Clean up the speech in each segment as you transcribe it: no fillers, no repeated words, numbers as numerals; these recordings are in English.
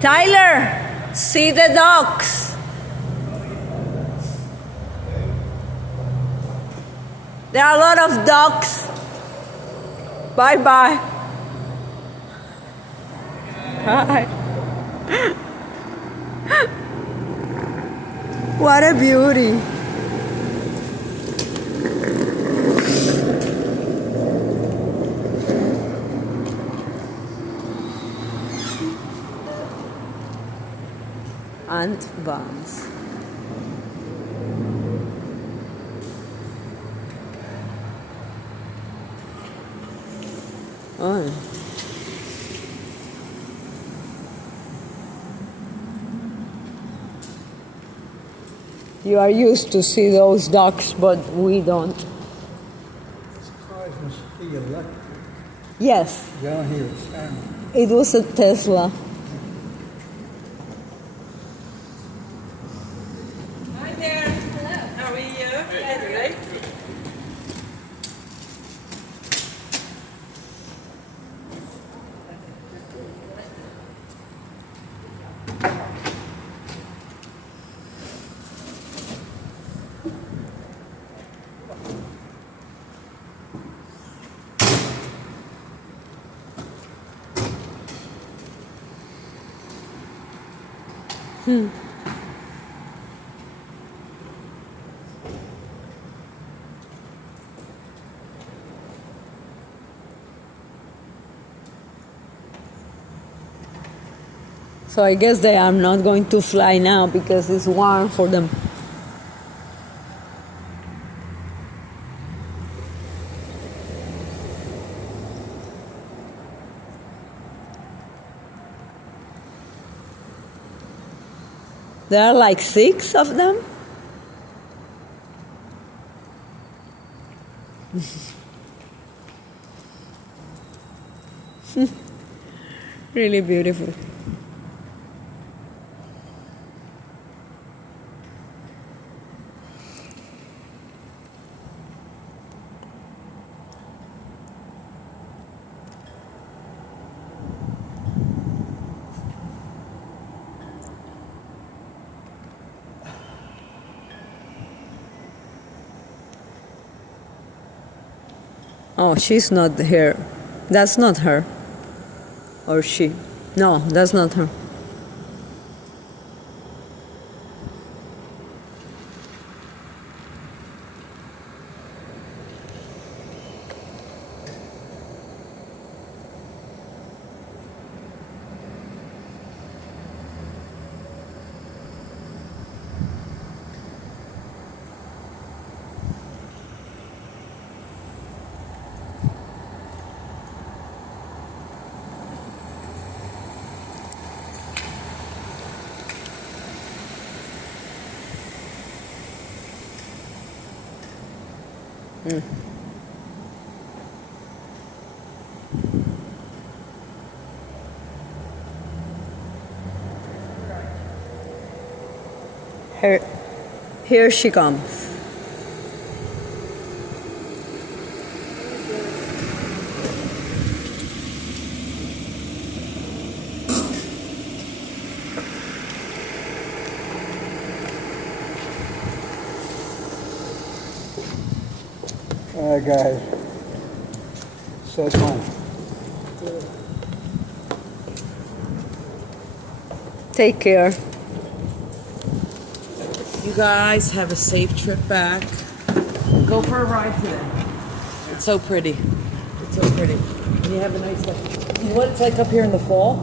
Tyler, see the ducks. There are a lot of ducks. Bye-bye. Hi. What a beauty. Ant buns. Oh. You are used to see those ducks, but we don't. This car must be electric. Yes, Down here, it's it was a Tesla. Hi there. Hello. How are you? Good, right? So I guess they are not going to fly now because it's warm for them. There are like 6 of them. Really beautiful. Oh, she's not here. That's not her. Or she. No, that's not her. Here she comes. All right, guys. So fun. Take care. You guys have a safe trip back. Go for a ride today. It's so pretty. It's so pretty. And you have a nice day. You know what it's like up here in the fall?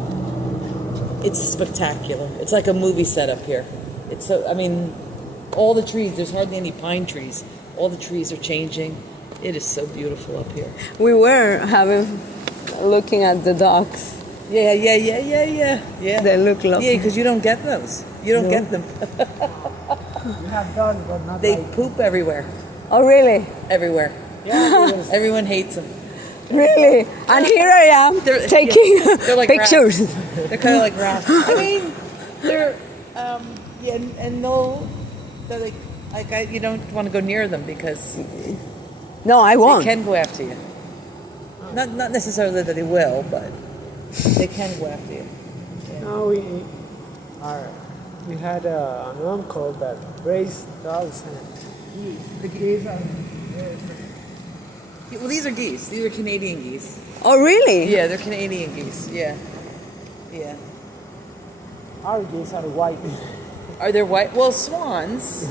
It's spectacular. It's like a movie set up here. It's so, I mean, all the trees, there's hardly any pine trees. All the trees are changing. It is so beautiful up here. We were looking at the ducks. Yeah. They look lovely. Yeah, because you don't get those. You don't get them. You have done, but not They like... poop everywhere. Oh, really? Everywhere. Yeah, Everyone hates them. Really? And here I am They're- taking They're like pictures. They're kind of like rats. I mean, they're yeah, and they're like you don't want to go near them because No, I they won't. can go after you. Not necessarily that they will, but they can go after you. Yeah. No, we had an uncle that raised dogs and The geese. Well, these are geese. These are Canadian geese. Oh, really? Yeah, they're Canadian geese. Yeah. Yeah. our geese are white. Are there white? Well, swans.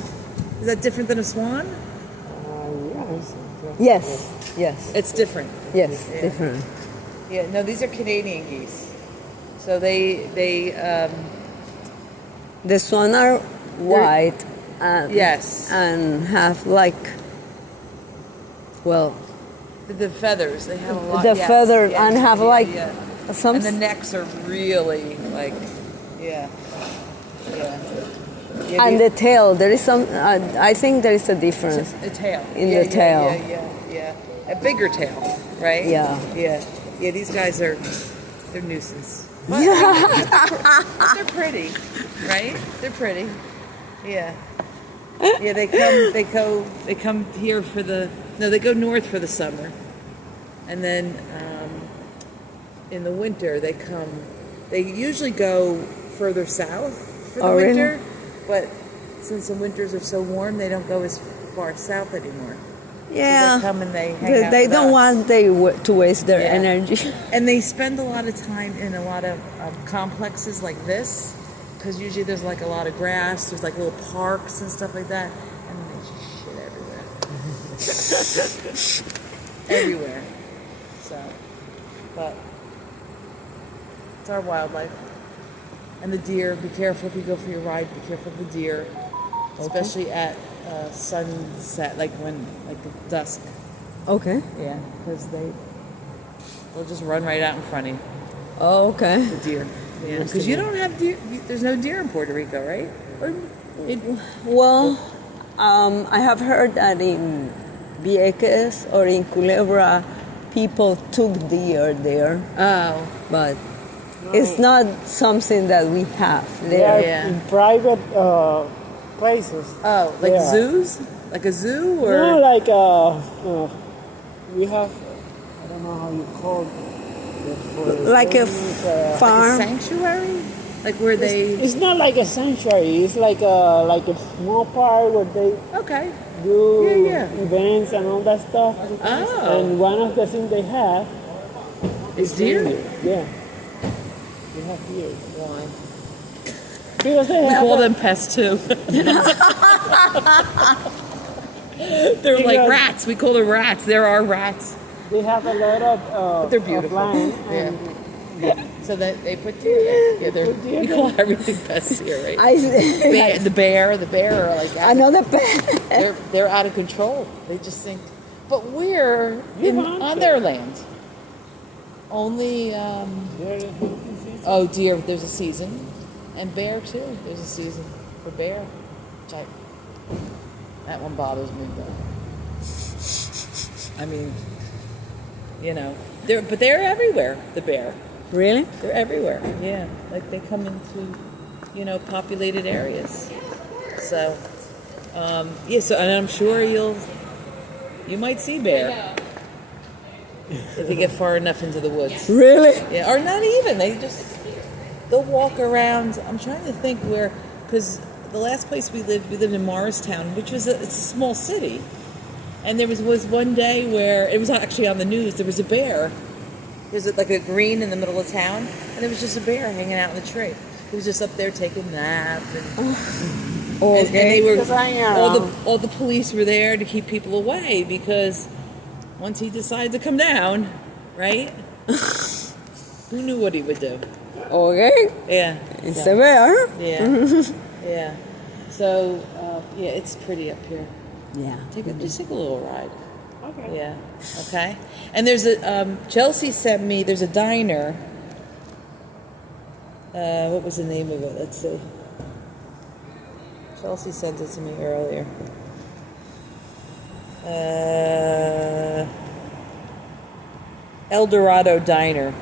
Is that different than a swan? Yes. Yes. Yes. It's different. Yes. Yeah. Different. Yeah. No, these are Canadian geese. So The swan are white. And, yes. And have like, well, The feaththers. They have a lot. the yes, feathers yes, and have yeah, like yeah. some. And the necks are really like, yeah, yeah. Yeah, And the tail, there is some. I think there is a difference. a tail. In yeah, the tail. Yeah. A bigger tail, right? Yeah. Yeah. These guys they're nuisance. But they're pretty, right? They're pretty. Yeah. Yeah, they come here for they go north for the summer. And then in the winter they usually go further south for the Oh, really? winter, but since the winters are so warm, they don't go as far south anymore. Yeah. They come and they hang out They with don't us. want to waste their Yeah. energy. And they spend a lot of time in a lot of complexes like this, because usually there's like a lot of grass, there's like little parks and stuff like that, and they just shit everywhere. Everywhere. So, but it's our wildlife. And the deer, be careful if you go for your ride, be careful of the deer, especially at sunset, like dusk. Okay. Yeah, because they'll just run right out in front of you. Oh, okay. The deer. Yeah, because you don't have deer. There's no deer in Puerto Rico, right? Or Well, I have heard that in Vieques or in Culebra, people took deer there, oh, but it's not something that we have They are there. Yeah. in private places. like Yeah. zoos, like a zoo, or No, like we have. I don't know how you call it. Like a a farm. sanctuary, like where they. It's not like a sanctuary. It's like a small park where they Okay. do Yeah. events and all that stuff. Oh. And one of the things they have Is deer? Yeah. They have deer. Why? Because they We have call them pests too. They're like Because- rats. We call them rats. There are rats. they have a lot of They're beautiful. of land and So that they put deer there. Yeah, put deer we call everything pests here, right? The bear are like that. Another pet. They're out of control. They just think, but we're on their land. Only deer. There's a season, and bear too. There's a season for bear. That one bothers me though. I mean, they're everywhere. The bear. Really? They're everywhere. Yeah, like they come into, populated areas. So, So, and I'm sure you might see bear if you get far enough into the woods. Really? Yeah, or not even. They'll walk around. I'm trying to think where, because the last place we lived in Morristown, which was it's a small city, and there was one day where it was actually on the news. There was a bear. There's like a green in the middle of town, and there was just a bear hanging out in the tree. He was just up there taking a nap, and they were all the police were there to keep people away because once he decided to come down, right? Who knew what he would do? Okay. Yeah. It's a bear. Yeah. Yeah. So, it's pretty up here. Yeah. Just take a little ride. Okay. Yeah. Okay. And there's Chelsea sent me, there's a diner. What was the name of it? Let's see. Chelsea sent it to me earlier. El Dorado Diner.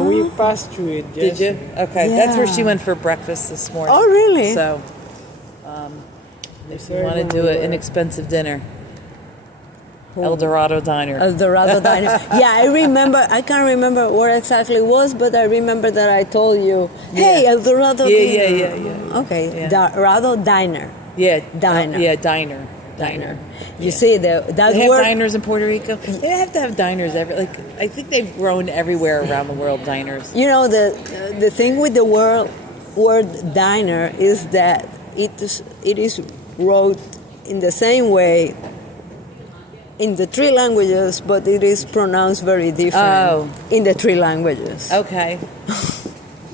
We passed through it. Did you? Okay. That's where she Yeah. went for breakfast this morning. Oh, really? So, if you want to do an inexpensive dinner. El Dorado Diner. El Dorado Diner. Yeah, I remember. I can't remember where exactly it was, but I remember that I told you, "Hey, El Dorado Yeah, Diner." yeah. Okay, Yeah. Dorado Diner. Yeah, Diner. Yeah, diner. You see, that They have word. diners in Puerto Rico. They have to have diners I think they've grown everywhere around the world. Diners. You know, the thing with the word diner is that it is wrote in the same way in the three languages, but it is pronounced very different in the three languages. Okay.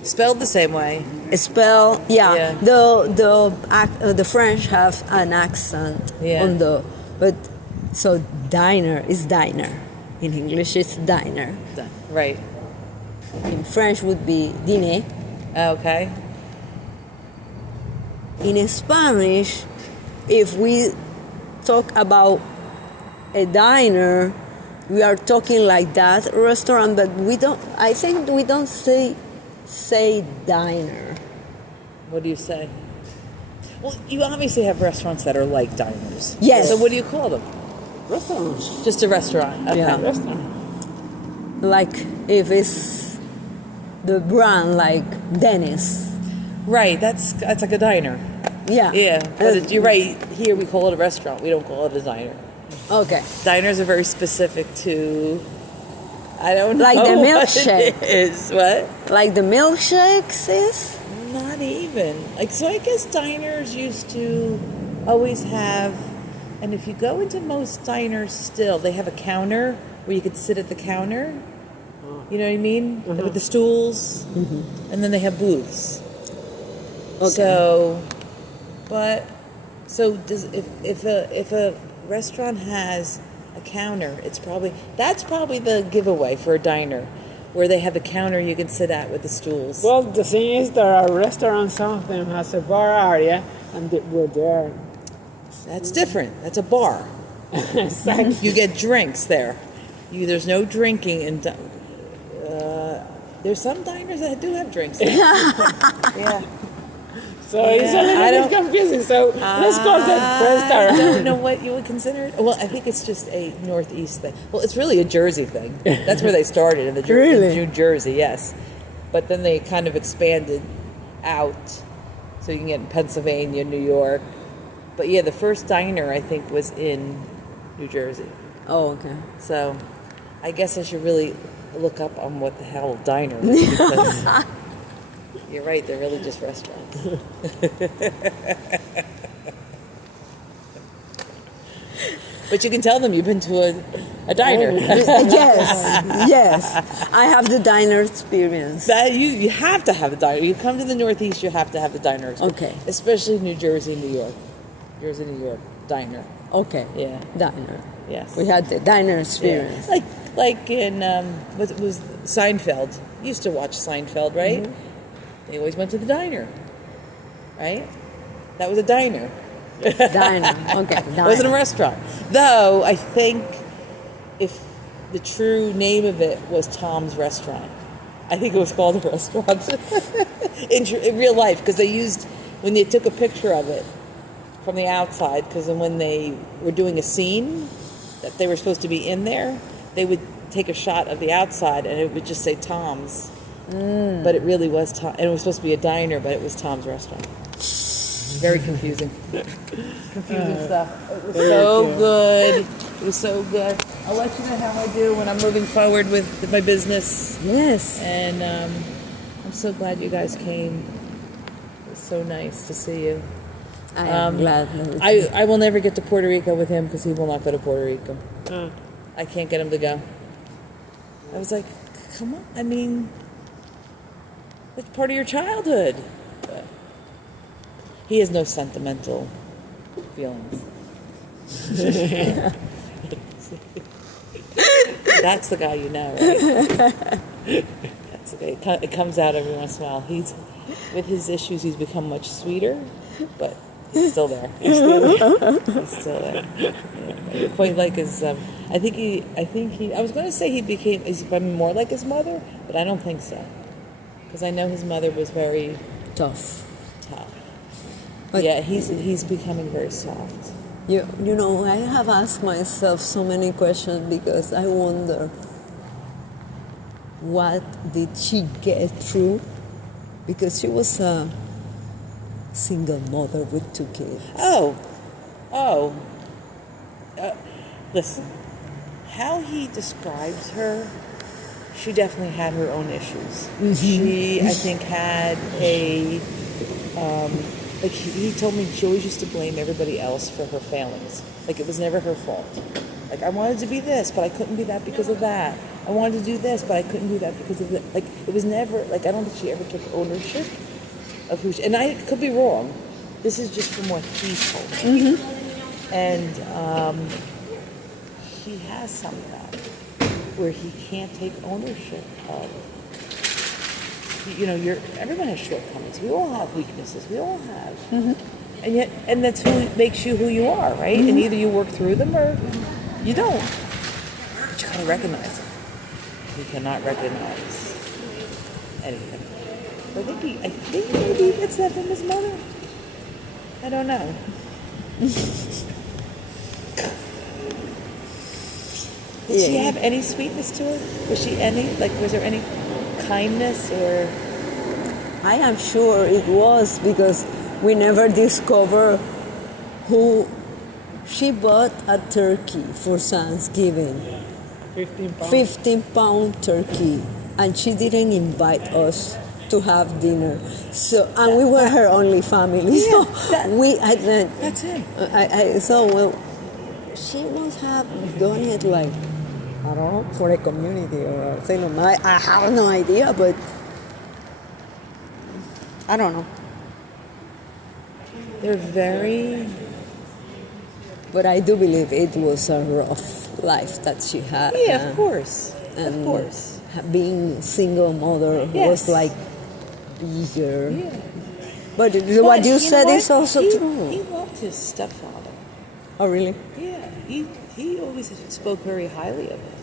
Spelled the same way. Spell, Yeah. The French have an accent Yeah. on the, but so diner is diner. In English, it's diner. Right. In French, would be dîner. Okay. In Spanish, if we talk about a diner, we are talking like that restaurant, but we don't. I think we don't say diner. What do you say? Well, you obviously have restaurants that are like diners. Yes. So what do you call them? Restaurants. Just a restaurant. Okay. Yeah. Restaurant. Like if it's the brand like Dennis. Right. That's like a diner. Yeah. Yeah. But you're right. Here we call it a restaurant. We don't call it a diner. Okay. Diners are very specific to. I don't know. Like the what milkshake. it is. What? Like the milkshakes is? Not even. So I guess diners used to always have, and if you go into most diners still, they have a counter where you could sit at the counter. You know what I mean? With the stools. And then they have booths. Okay. If a restaurant has a counter, that's probably the giveaway for a diner, where they have a counter you can sit at with the stools. Well, the thing is, there are restaurants. Some of them has a bar area, and where they are. That's different. That's a bar. Exactly. You get drinks there. There's no drinking, and there's some diners that do have drinks. Yeah. So it's a I little don't- bit confusing. So let's call that I restaurant. don't know what you would consider it. Well, I think it's just a Northeast thing. Well, it's really a Jersey thing. That's where they started, in Really? New Jersey, yes. But then they kind of expanded out, so you can get in Pennsylvania, New York. But yeah, the first diner, I think, was in New Jersey. Oh, okay. So I guess I should really look up on what the hell a diner is, because you're right, they're really just restaurants. But you can tell them you've been to a diner. Yes. I have the diner experience. That you have to have the diner. You come to the Northeast, you have to have the diner experience. Okay. Especially New Jersey, New York. Jersey, New York, diner. Okay. Yeah. Diner. Yes. We had the diner experience. Yeah. Like in what it was Seinfeld. You used to watch Seinfeld, right? Mm-hmm. They always went to the diner, right? That was a diner. Diner. Okay. It Diner. wasn't a restaurant. Though I think if the true name of it was Tom's Restaurant, I think it was called a restaurant in real life, because when they took a picture of it from the outside, because when they were doing a scene that they were supposed to be in there, they would take a shot of the outside and it would just say Tom's. But it really was Tom, and it was supposed to be a diner, but it was Tom's Restaurant. Very confusing. Confusing stuff. It was so good. It was so good. I'll let you know how I do when I'm moving forward with my business. Yes. And I'm so glad you guys came. It was so nice to see you. I am glad. I will never get to Puerto Rico with him because he will not go to Puerto Rico. I can't get him to go. I was like, come on. I mean, it's part of your childhood. But he has no sentimental feelings. That's the guy you know, right? That's the guy. It comes out every once in a while. With his issues, he's become much sweeter, but he's still there. He's still there. Yeah. Quite like his. I think he. I was going to say he's become more like his mother, but I don't think so, because I know his mother was very tough. tough. But- Yeah, he's becoming very soft. You know, I have asked myself so many questions because I wonder what did she get through? Because she was a single mother with 2 kids. Oh, listen, how he describes her, she definitely had her own issues. She, I think, had a, like he told me she always used to blame everybody else for her failings. Like it was never her fault. Like I wanted to be this, but I couldn't be that because of that. I wanted to do this, but I couldn't do that because of that. Like it was never, like I don't think she ever took ownership of who she, and I could be wrong. This is just from what he's told me. And he has some of that where he can't take ownership of. You know, everyone has shortcomings. We all have weaknesses. We all have, and yet, and that's who makes you who you are, right? And either you work through them or you don't. But you gotta recognize them. We cannot recognize anything. But I think maybe he gets that from his mother. I don't know. Did she have any sweetness to her? Was there any kindness or? I am sure it was because we never discovered who she bought a turkey for Thanksgiving. 15 pounds. 15-pound turkey, and she didn't invite us to have dinner. So, and we were her only family. So That's him. I so well, she must have done it like, I don't know, for a community or a thing. I have no idea, but I don't know. They're very. But I do believe it was a rough life that she had. Yeah, of course. And Of course. being single mother Yes. was like easier. Yeah. But But what you know said what? is also He true. loved his stepfather. Oh, really? Yeah, he always spoke very highly of it.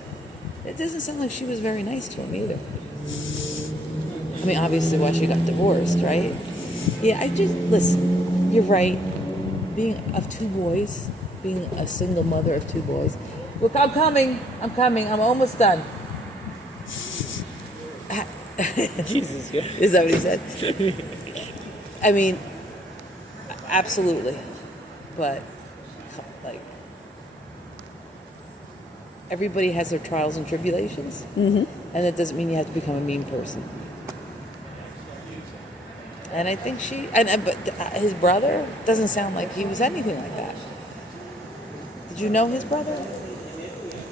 It doesn't sound like she was very nice to him either. I mean, obviously why she got divorced, right? Yeah, listen, you're right. Being of 2 boys, being a single mother of 2 boys. Look, I'm coming, I'm almost done. Jesus, yeah. Is that what he said? I mean, absolutely. But, like, everybody has their trials and tribulations. And that doesn't mean you have to become a mean person. And I think but his brother doesn't sound like he was anything like that. Did you know his brother?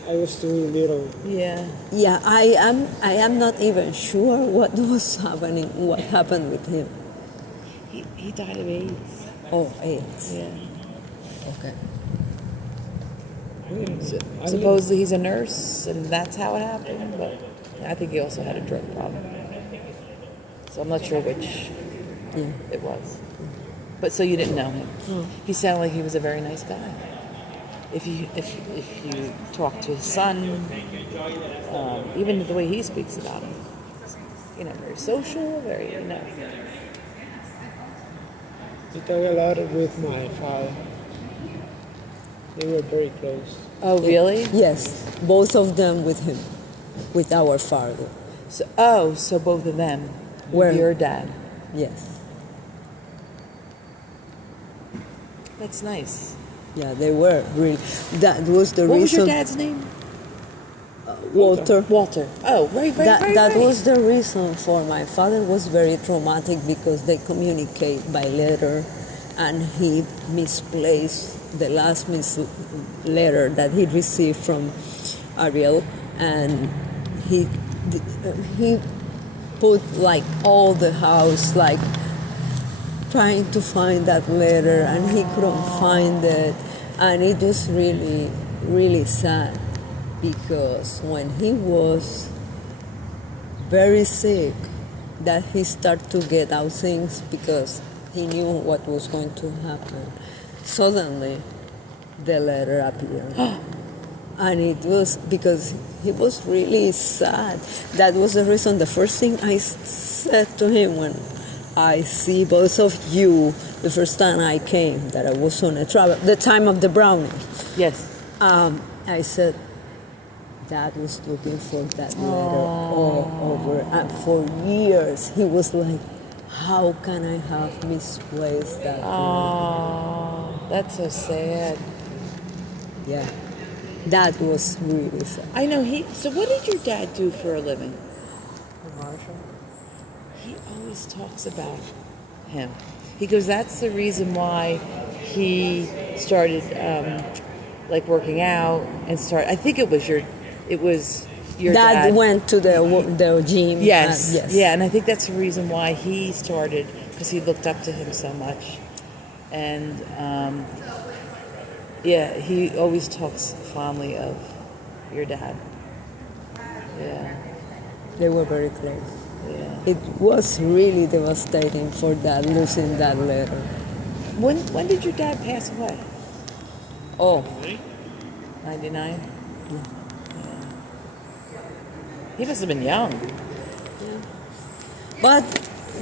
I was too little. Yeah. Yeah, I am not even sure what was happening, what happened with him. He died of AIDS. Oh, AIDS. Yeah. Okay. Supposedly he's a nurse, and that's how it happened. But I think he also had a drug problem. So I'm not sure which it was. But so you didn't know him. He sounded like he was a very nice guy. If you talk to his son, even the way he speaks about him, very social, very. He talked a lot with my father. They were very close. Oh, really? Yes, both of them with him, with our father. So both of them Were- with your dad. Yes. That's nice. Yeah, they were really. That was the What was your reason. dad's name? Walter. Walter. Oh, right. That was the reason for my father was very traumatic because they communicate by letter, and he misplaced the last letter that he received from Ariel, and he put like all the house like trying to find that letter, and he couldn't find it, and it was really, really sad. Because when he was very sick, that he started to get out things because he knew what was going to happen. Suddenly, the letter appeared. And it was because he was really sad. That was the reason, the first thing I said to him when I see both of you the first time I came, that I was on a travel, the time of the brownie. Yes. I said, Dad was looking for that letter all over. And for years, he was like, how can I have misplaced that letter? Oh, that's so sad. Yeah, that was really sad. I know so what did your dad do for a living? Marshall. He always talks about him. He goes, that's the reason why he started like working out and I think it was your Dad dad. went to the gym. Yes. Yes. Yeah, and I think that's the reason why he started, because he looked up to him so much. And yeah, he always talks fondly of your dad. Yeah. They were very close. Yeah. It was really devastating for Dad losing that letter. When did your dad pass away? Oh, 99? Yeah. He must have been young. but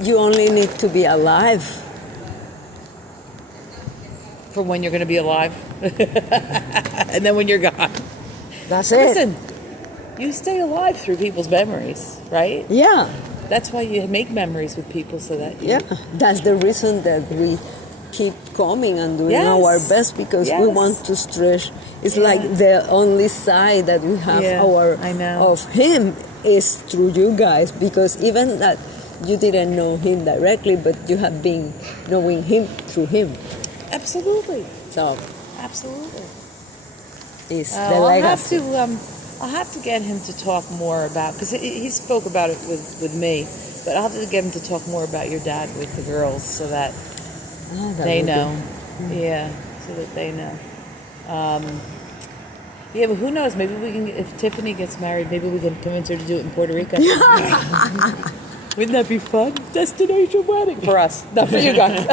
you only need to be alive. For when you're going to be alive. And then when you're gone. That's it. Listen, you stay alive through people's memories, right? Yeah, That's why you make memories with people, so that yeah. That's the reason that we keep coming and doing Yes. our best, because we Yes. want to stretch. It's Yeah. like the only side that we have Yeah, I know. of him is through you guys, because even that you didn't know him directly, but you have been knowing him through him. Absolutely. So Absolutely. it's the I'll legacy. have to get him to talk more about, because he spoke about it with me, but I'll have to get him to talk more about your dad with the girls, so that Ah, that they would be- know. Yeah, so that they know. Yeah, but who knows? Maybe we can, if Tiffany gets married, maybe we can convince her to do it in Puerto Rico. Wouldn't that be fun? Destination wedding for us, not for you guys.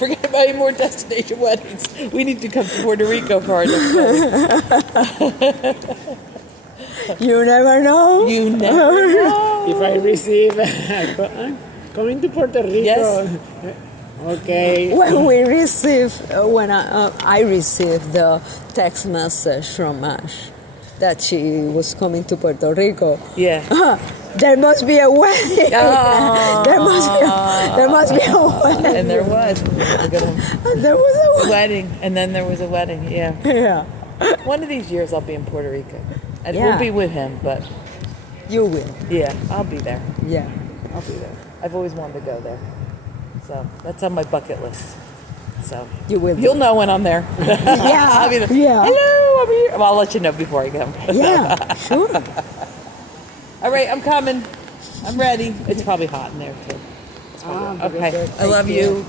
Forget about any more destination weddings. We need to come to Puerto Rico for our next wedding. You never know. You never know. If I receive, I'm coming to Puerto Rico. Yes. Okay. When we receive, when I received the text message from Ash that she was coming to Puerto Rico, Yeah. there must be a wedding. Oh. there must be a wedding. And there was. Look at him. There was a wedding. Wedding, and then there was a wedding. Yeah. Yeah, One of these years I'll be in Puerto Rico. I Yeah. won't be with him, but you will. yeah, I'll be there. Yeah. I'll be there. I've always wanted to go there. So that's on my bucket list. So You will. you'll know when I'm there. Yeah. I'll be there. Yeah. Hello, I'm here. Well, I'll let you know before I go. Yeah, sure. All right, I'm coming. I'm ready. It's probably hot in there too. Okay. I love you.